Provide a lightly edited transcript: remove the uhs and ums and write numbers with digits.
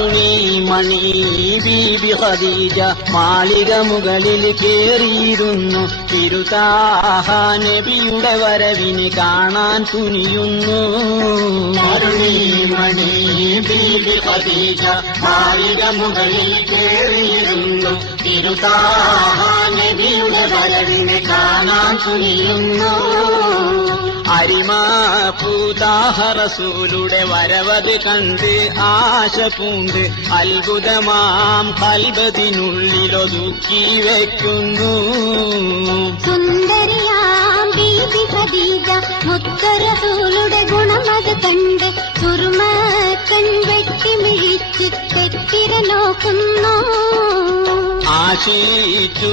അരുണിമണി ബീബി ഖദീജ മാളിക മുകളിൽ കേറിയിരുന്നു. തിരുതാഹ നബിയുടെ വരവിനെ കാണാൻ തുനിയുന്നു. അരുണിമണി ബീബി ഖദീജ മാളിക മുകളിൽ കേറിയിരുന്നു. തിരുതാഹ നബിയുടെ വരവിനെ കാണാൻ തുനിയുന്നു. അരിമാ പൂതാഹ റസൂലുടെ വരവത് കണ്ട് ആശ പൂണ്ട് അത്ഭുതമാം കൽബതിനുള്ളിലൊതുക്കി വെക്കുന്നു. സുന്ദരിയാം ബീബി ഖദീജ മുത്തറസൂലുടെ ഗുണമത് കണ്ട് സുറുമ കൺവെട്ടി മിഴിച്ച് തെറ്റിര നോക്കുന്നു. ആശിച്ചു